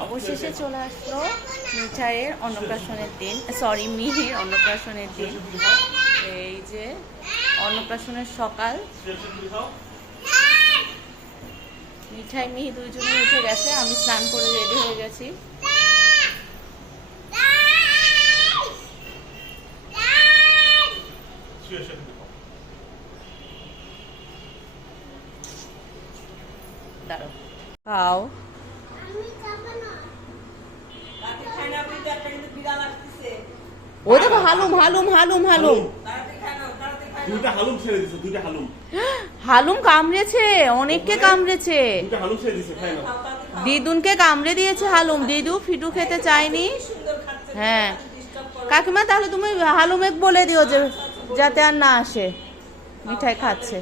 অবশেষে চলে আসলো মিঠাইয়ের অন্নপ্রাশনের দিন। সরি মিহির অন্নপ্রাশনের দিন। এই যে অন্নপ্রাশনের সকাল। মিঠাই, মিহি দুইজনে উঠে গেছে। আমি স্নান করে রেডি হয়ে গেছি। দাঁড়াও। খাও। ও দেখো হালুম হালুম হালুম হালুম। দুইটা হালুম ছেড়ে দিছে দুইটা হালুম। হালুম কামড়েছে অনেককে কামড়েছে। হালুম ছেড়ে দিছে খাই না। দিদুনকে কামড়ে দিয়েছে হালুম দিদু ফিটু খেতে চায়নি। হ্যাঁ। কাকিমা তাহলে তুমি হালুমে বলে দিও যে যাতে আর না আসে মিঠাই খাচ্ছে।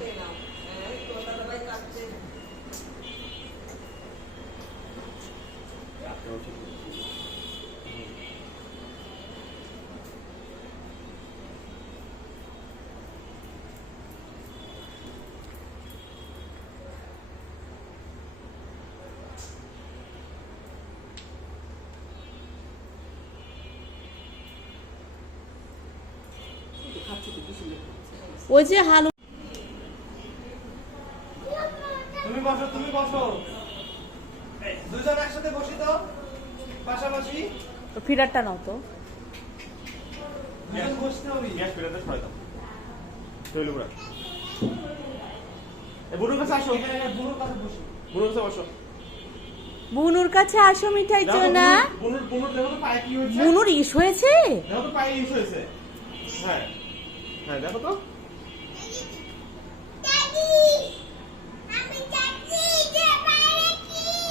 ওই যে হালুম তুমি বসো তুমি বসো। দুজন একসাথে বসি তো পাশাপাশি। ফিরারটা নাও তো। দুজন বসতে হবে। গ্যাস ফেরাতে সরাই দাও। তৈল গুড়া বুড়োর কাছে আসো। বুড়োর কাছে বসি। বুড়োর কাছে বসো। বুনুর কাছে আসো মিঠাই দেখো তো না বুনুর ইস হয়েছে। হ্যাঁ। হ্যাঁ দেখো তো।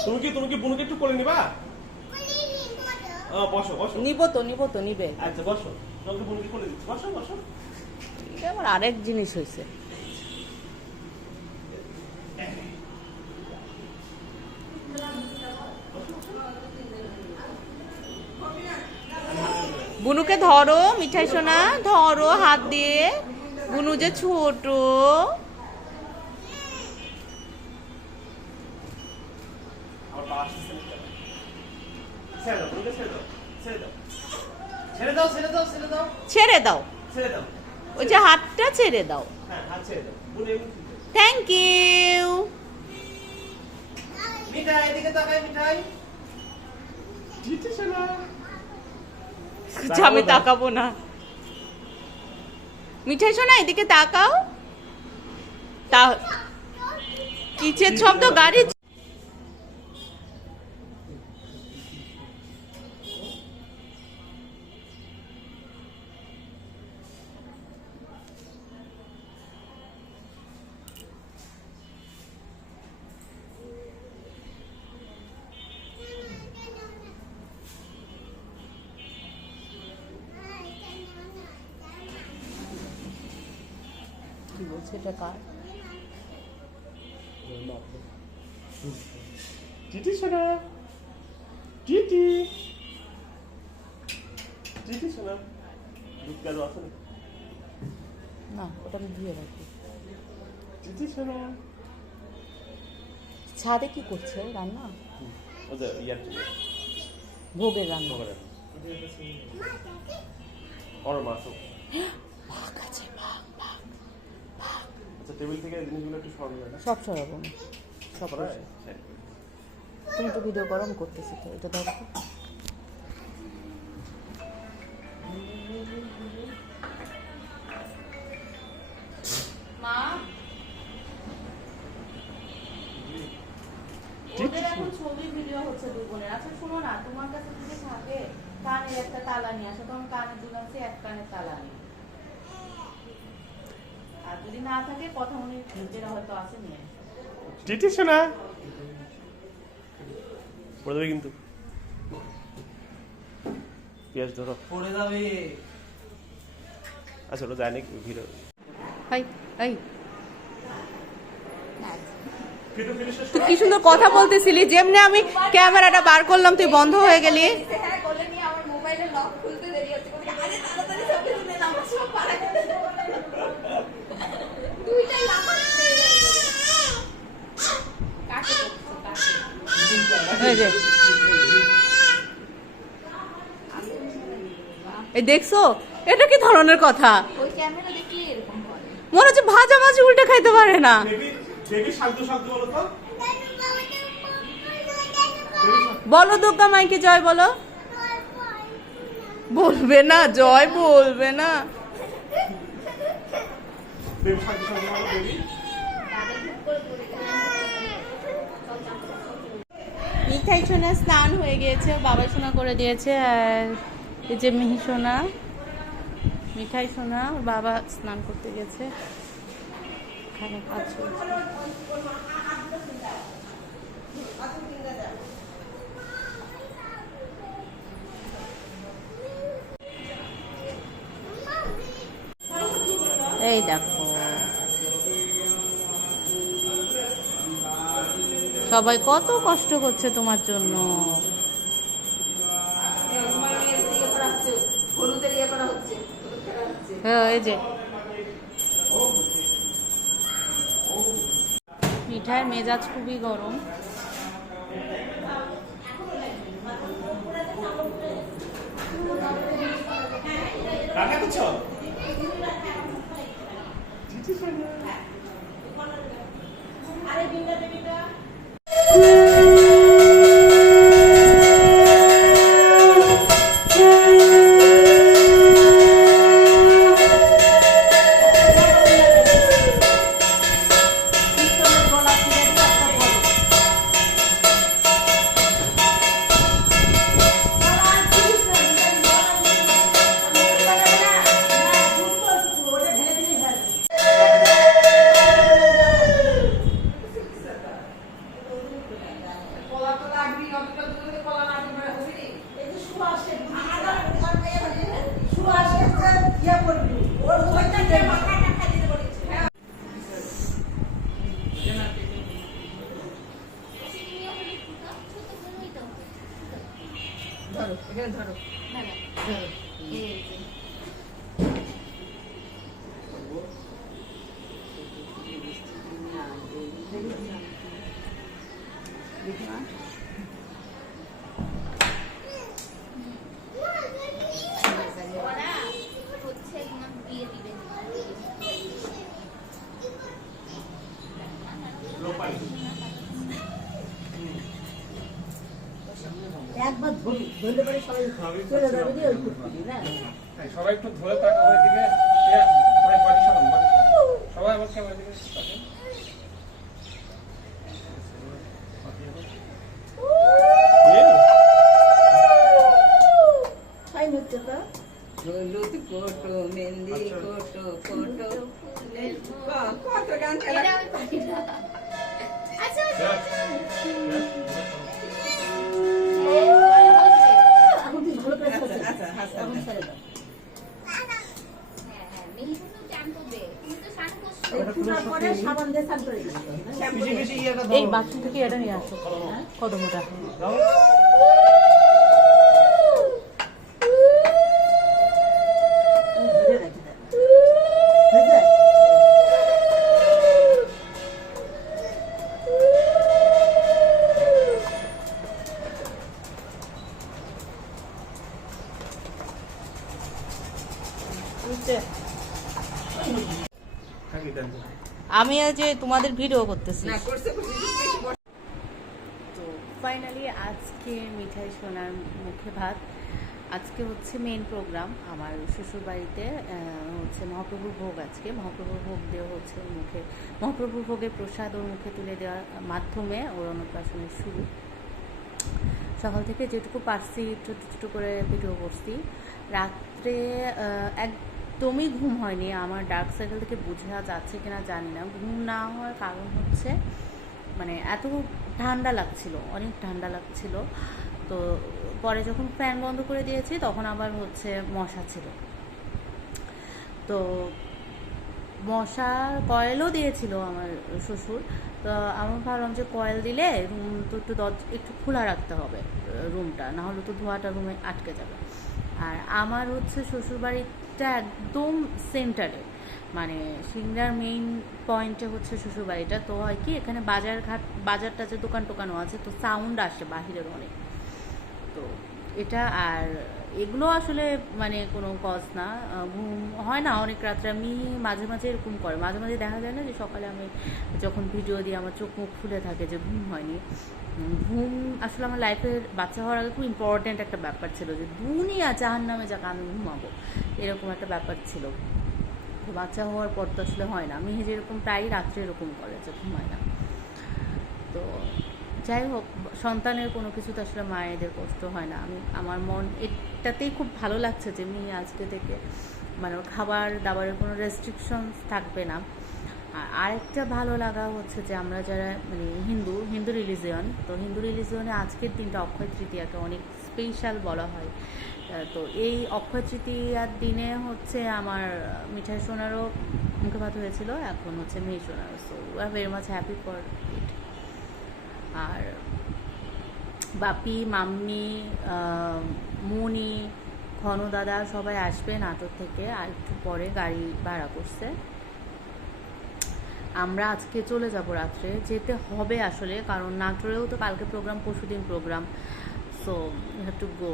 তুমি কি তুমি কি বুনুকে একটু করে নিবা? বসো বসো। নিব তো নিব তো নিবে। আচ্ছা বসো। তোমাকে বুনুকে করে দিচ্ছি। বসো বসো। এটা আরেক জিনিস হয়েছে বুনুকে ধরো মিঠাই সোনা ধরো হাত দিয়ে। বুনু যে ছোট আমার পা আসছে ছেড়ে দাও। ছেড়ে দাও ছেড়ে দাও ছেড়ে দাও ছেড়ে দাও ছেড়ে দাও ছেড়ে দাও ছেড়ে দাও ওই যে হাতটা ছেড়ে দাও। হ্যাঁ হাত ছেড়ে। থ্যাংক ইউ মিঠাই এদিকে তাকাই মিঠাই। আমি তাকাবো না। মিঠাই সোনা এদিকে তাকাও। তা কিচের শব্দ? গাড়ি বলছে এটা কার? টিটি শোনা টিটি। টিটি শোনা দুধ কেন আছে না ওটা আমি ধুয়ে রাখি। টিটি শোনা ছাদে কি করছে রান্না? ভোগের রান্না। ওর মাছ বাঘ আছে আচ্ছা টেবিল থেকে জিনিসগুলো একটু সরানো সব সরাবো না সব। তুমি তো ভিডিও গরম করতেছি তো এটা। মা? ওদের এখন ছবি ভিডিও হচ্ছে দুই বোনের আচ্ছা শোনো না তোমার কাছে যদি থাকে কানের একটা তালা নিয়ে আসো তখন কানের দুলাম সে এক কানের তালা নিয়ে আর যদি না থাকে কথা নিজেরা হয়তো আছে নিয়ে টিটি শোনা। পড়ে দেবে কিন্তু। পেঁয়াজ ধরো। পড়ে যাবে। আচ্ছা ওটা হাই হাই শেষ তুই কি সুন্দর কথা বলতেছিলি যেমনি আমি ক্যামেরাটা বার করলাম তুই বন্ধ হয়ে গেলি। হ্যাঁ বলে নিয়ে আমার মোবাইলের লক খুলতে দেরি হচ্ছে। আরে তাড়াতাড়ি সব। এই দেখছ? এটা কি ধরনের কথা? মনে হচ্ছে ভাজা মাছ উল্টে খাইতে পারে না। বলো দুর্গা মাইকে জয় বলো। বলবে না জয় বলবে না। মিঠাই সোনা স্নান হয়ে গিয়েছে, বাবা সোনা করে দিয়েছে, আর এই যে মিহি সোনা, মিঠাই সোনা বাবা স্নান করতে গেছে। এই দেখো সবাই কত কষ্ট করছে তোমার জন্য। হ্যাঁ এই যে। মেজাজ খুবই গরম। ধরলে পরে সবাই চলে যাবে দিয়ে ওই না হ্যাঁ, সবাই একটু ধরে সবাই আমার ক্যামেরা দিকে হলুদ কোটো মেহেন্দি কোটো কোটো কত গান এটা আমি পারি না আচ্ছা এই বাথরুম থেকে এটা নিয়ে আসো। কদমটা। আজ তোমাদের ভিডিও করতেছি। তো ফাইনালি আজকে মিঠাই সোনার মুখে ভাত। আজকে হচ্ছে মেন প্রোগ্রাম আমার শ্বশুরবাড়িতে আহ, হচ্ছে মহাপ্রভুর ভোগ আজকে। মহাপ্রভুর ভোগ দেওয়া হচ্ছে ওর মুখে। মহাপ্রভুর ভোগের প্রসাদ ওর মুখে তুলে দেওয়ার মাধ্যমে ওর অন্নপ্রাশনের শুরু। সকাল থেকে যেটুকু পারছি ছোটো ছোটো করে ভিডিও করছি। রাত্রে আহ, একদমই ঘুম হয়নি। আমার ডার্ক সার্কেল থেকে বোঝা যাচ্ছে কিনা জানি না। ঘুম না হওয়ার কারণ হচ্ছে মানে এত ঠান্ডা লাগছিল, অনেক ঠান্ডা লাগছিল। তো পরে যখন ফ্যান বন্ধ করে দিয়েছি, তখন আবার হচ্ছে মশা ছিল। তো মশার কয়েলও দিয়েছিল আমার শ্বশুর। তো আমি ভাবলাম যে কয়েল দিলে রুম তো একটু দরজা একটু খোলা রাখতে হবে রুমটা নাহলে তো ধোঁয়াটা রুমে আটকে যাবে। আর আমার হচ্ছে শ্বশুরবাড়িটা একদম সেন্টারে মানে সিংড়ার মেইন পয়েন্টে হচ্ছে শ্বশুরবাড়িটা তো হয় কি, এখানে বাজার ঘাট বাজার টাজার দোকান টোকানো আছে, তো সাউন্ড আসে বাহিরের অনেক। তো এটা আর এগুলো আসলে মানে কোনো কজ না। ঘুম হয় না অনেক রাত্রে। আমি মাঝে মাঝে এরকম করে। মাঝে মাঝে দেখা যায় না যে সকালে আমি যখন ভিডিও দিই, আমার চোখ মুখ ফুলে থাকে যে ঘুম হয়নি। ঘুম আসলে আমার লাইফের বাচ্চা হওয়ার আগে খুব ইম্পর্ট্যান্ট একটা ব্যাপার ছিল যে দুনিয়া জাহান নামে যাকে আমি ঘুমাবো। এরকম একটা ব্যাপার ছিল। তো বাচ্চা হওয়ার পর তো আসলে হয় না। আমি যেরকম প্রায়ই রাত্রে এরকম করে যে ঘুমায় না। তো যাই হোক, সন্তানের কোনো কিছু তো আসলে মায়েদের কষ্ট হয় না। আমি, আমার মন এটাতেই খুব ভালো লাগছে যে মেয়ে আজকে থেকে মানে খাবার দাবারের কোনো রেস্ট্রিকশনস থাকবে না। আর আরেকটা ভালো লাগা হচ্ছে যে আমরা যারা মানে হিন্দু হিন্দু রিলিজিয়ন তো হিন্দু রিলিজিয়নে আজকের দিনটা অক্ষয় তৃতীয়াকে অনেক স্পেশাল বলা হয়। তো এই অক্ষয় তৃতীয়ার দিনে হচ্ছে আমার মিঠাই সোনারও মুখে ভাত হয়েছিল, এখন হচ্ছে মেয়ে সোনারও so we are very much happy for our Bapi, mummy Muni, ঘন দাদা সবাই আসবে নাটোর থেকে, আর একটু পরে গাড়ি ভাড়া করছে। আমরা আজকে চলে যাব রাত্রে। যেতে হবে আসলে, কারণ নাটোরেও তো কালকে প্রোগ্রাম পরশুদিন program so have to go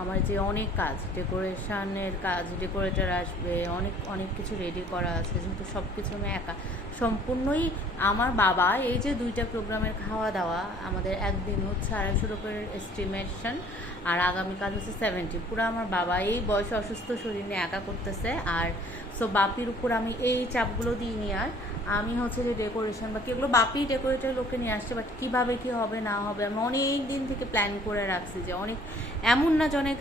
আমার যে অনেক কাজ, ডেকোরেশনের কাজ, ডেকোরেটর আসবে, অনেক অনেক কিছু রেডি করা আছে কিন্তু সব কিছু আমি একা। সম্পূর্ণই আমার বাবা, এই যে দুইটা প্রোগ্রামের খাওয়া দাওয়া, আমাদের একদিন হচ্ছে আড়াইশো রুপের এস্টিমেশন আর আগামীকাল হচ্ছে সেভেন্টি পুরো আমার বাবা এই বয়সে অসুস্থ, শরীর একা করতেছে। আর সো বাপির উপর আমি এই চাপগুলো দিইনি আর। আমি হচ্ছে যে ডেকোরেশন বা এগুলো বাপি ডেকোরেটর লোকে নিয়ে আসছে বাট কীভাবে কী হবে, না হবে, আমি অনেক দিন থেকে প্ল্যান করে রাখছি যে অনেক, এমন না যে অনেক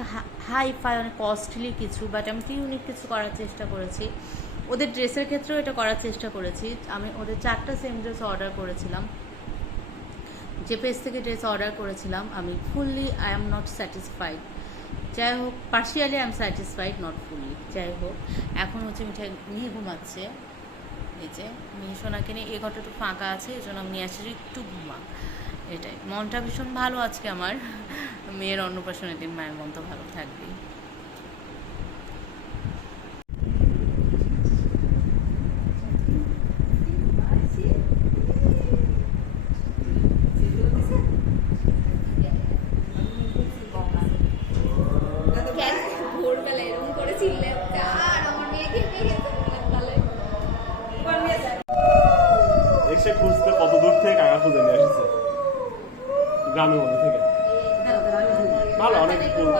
হাই ফাই অনেক কস্টলি কিছু বাট আমি ইউনিক কিছু করার চেষ্টা করেছি। ওদের ড্রেসের ক্ষেত্রেও এটা করার চেষ্টা করেছি। আমি ওদের চারটা সেম ড্রেস অর্ডার করেছিলাম। যে পেজ থেকে ড্রেস অর্ডার করেছিলাম, আমি fully I am not satisfied যাই হোক partially I am satisfied not fully যাই হোক, এখন হচ্ছে মিঠাই নিয়ে ঘুমাচ্ছে। এই যে সোনাকে নিয়ে এ ঘরটা একটু ফাঁকা আছে, এই জন্য আমি নিয়ে আসছি, একটু ঘুমা এটাই। মনটা ভীষণ ভালো আজকে আমার। মেয়ের অন্নপ্রাশনের দিন, মায়ের মন তো ভালো থাকবেই কেন ভোরবেলা এরকম করে চিল্লে আর আমার মেয়েকে মেয়ে এসে খুঁজতে কত দূর থেকে কাকা খুঁজে নিয়ে এসেছে গ্রামের মধ্যে থেকে। ভালো অনেক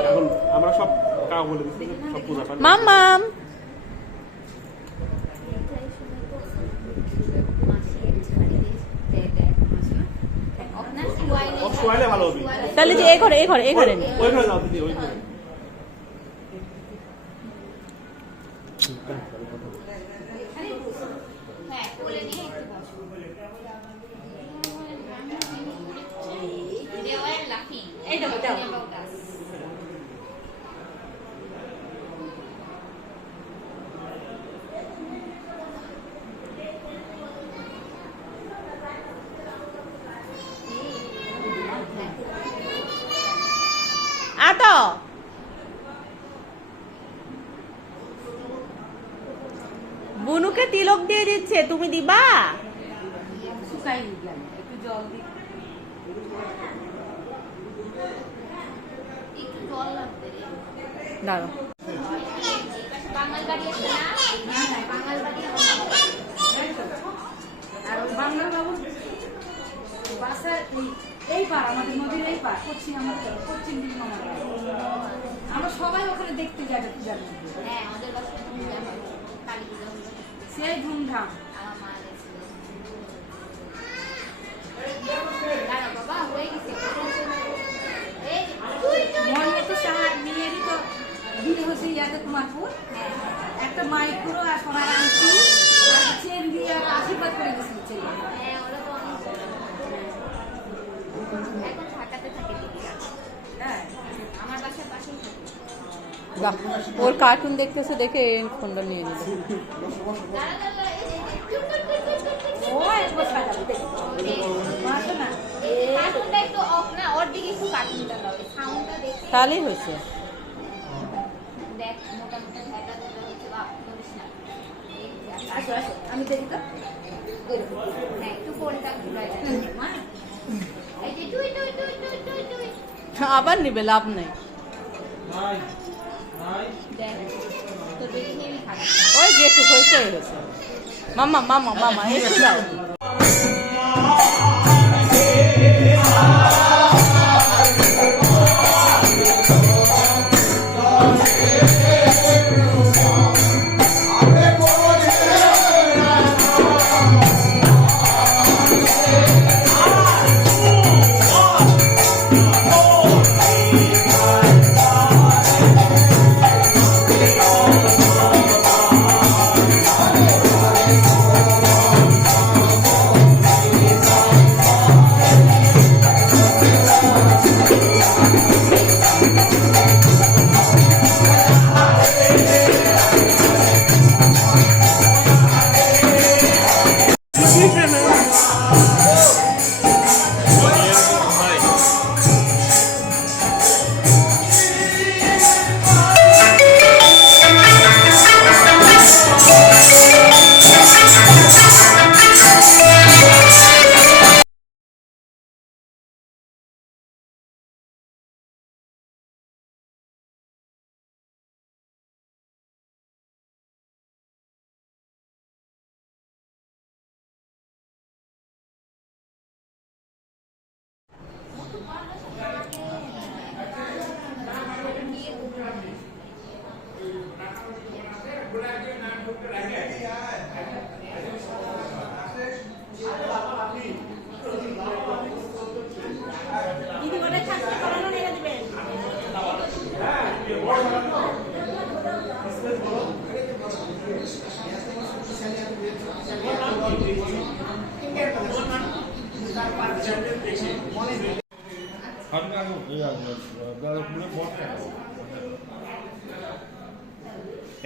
এখন আমরা সব কাকা বলে দিচ্ছি সব পূজা পাঠ। ভালো হবে। তাহলে যে এ ঘরে এ ঘরে এ ঘরে। ওই ঘরে যাও দিদি ওই ঘরে হ্যাঁ কোলে নিয়ে একটু বসো They were laughing. এইটা ওটাও। about us. আটো বুনুকে তিলক দিয়ে দিচ্ছে তুমি দিবা শুকাই গেল একটু জল দি একটু জল লাগবে রে। দাঁড়ো বাঙাল বাড়ি আছে না বাঙাল বাড়ি আর ওই বাংলা বাবু বাসা এই- এই পার আমাদের নদীর এই পার পশ্চিম আমাদের পশ্চিম দিক আমাদের আমরা সবাই ওখানে দেখতে যাবে পূজার মধ্যে হ্যাঁ আমাদের বাসায় পূজা হয় কালী পূজা হলো সেই ধুমধাম। সাহার মেয়েরই তো বিয়ে হয়েছে ইয়াতে কুমারপুর। একটা মাইক্রো আর সোনার আংটি চেন দিয়ে আর আশীর্বাদ করে গেছিল ছেলে এখন ঢাকাতে থাকে হ্যাঁ আমার বাসার পাশেই থাকে। ওর কার্টুন দেখতেছে দেখে ফোনটা নিয়ে নিল। তাহলেই হয়েছে। আমি আবার নিবে লাভ নেই। ওই যেটু হয়েছে হয়েছে মামা মামা মামা এসে দাও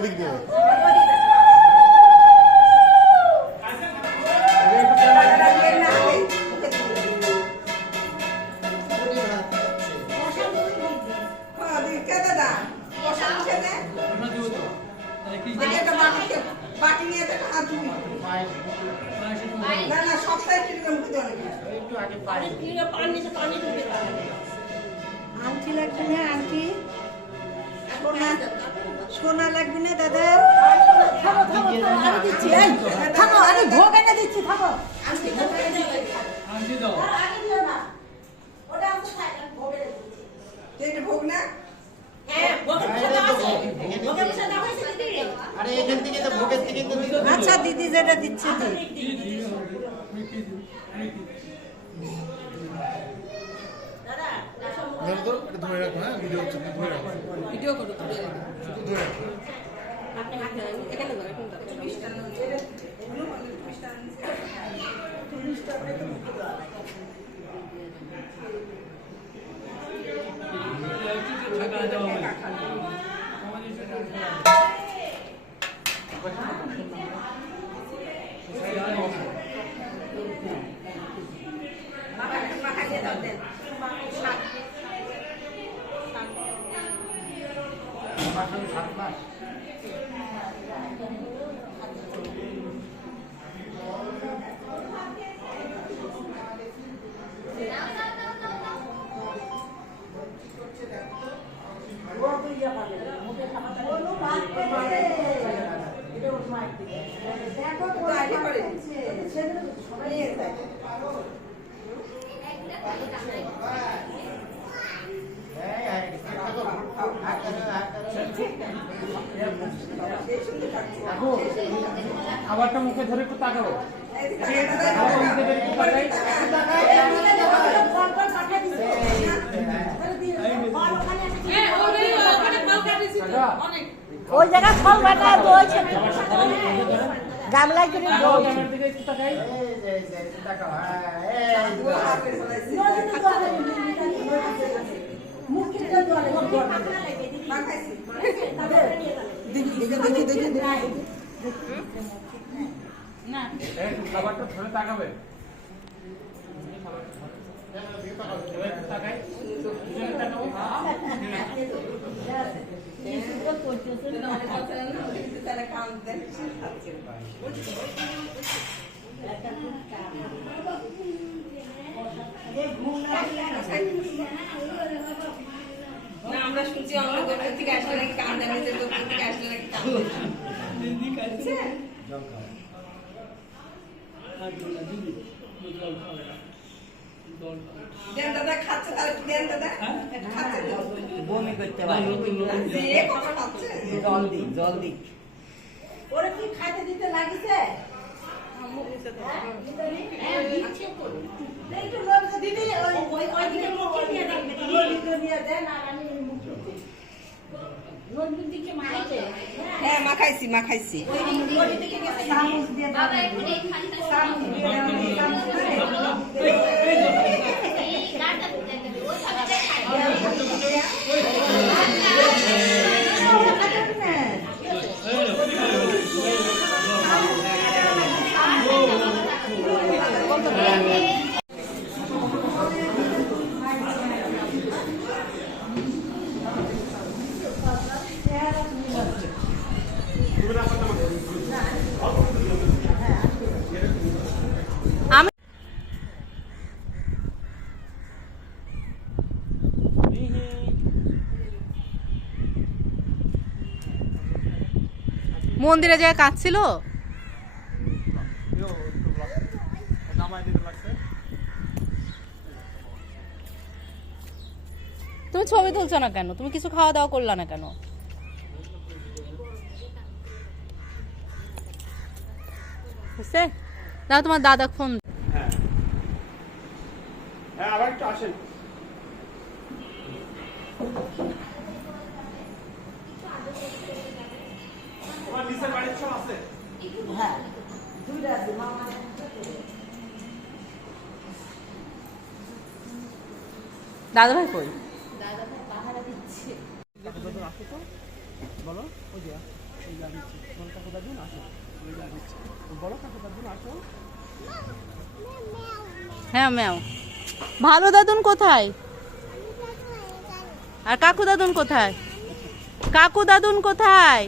baby good. দিও না ওটা আমি খাই না ভোগে এটা ভোগ না আচ্ছা দিদি যেটা দিচ্ছে ধরো তো এটা ধরে রাখো হ্যাঁ ভিডিও তুমি ধরে রাখো ভিডিও করো ধরে রাখো আইডি ওই জায়গায় ফল বাটা রয়েছে গামলায় করে ক্যামেরার দিকে একটু তাকাই খাবারটা ধরে তাকাবে। তাকাই না আমরা শুনছি আমরা দোকান থেকে আসলে নাকি কান্দে নিতে দোকান থেকে আসলে নাকি কান্দে দেন বমি করতে খাচ্ছে? জল দিক জল ওরা কি খাইতে দিতে লাগিছে? লোক দিদি ওই ওই দিকে নিয়ে দেন আর আমি মুখে দিই নদীর দিকে মাইছে হ্যাঁ মাখাইছি মাখাইছি দিয়ে দাও চামচ দিয়ে দাও চামচ দিয়ে মন্দিরে যায় কাঁদছিল তুমি ছবি তুলছো না কেন? তুমি কিছু খাওয়া দাওয়া করলা না কেন? বুঝছে তোমার দাদা ফোন হ্যাঁ। হ্যাঁ আবার একটু আসেন। দাদা ভাই কই? বলো ওই যে বলো আসো। বলো আসো। হ্যাঁ ম্যাও। ভালো দাদুন কোথায়? আর কাকু দাদুন কোথায়? কাকু দাদুন কোথায়?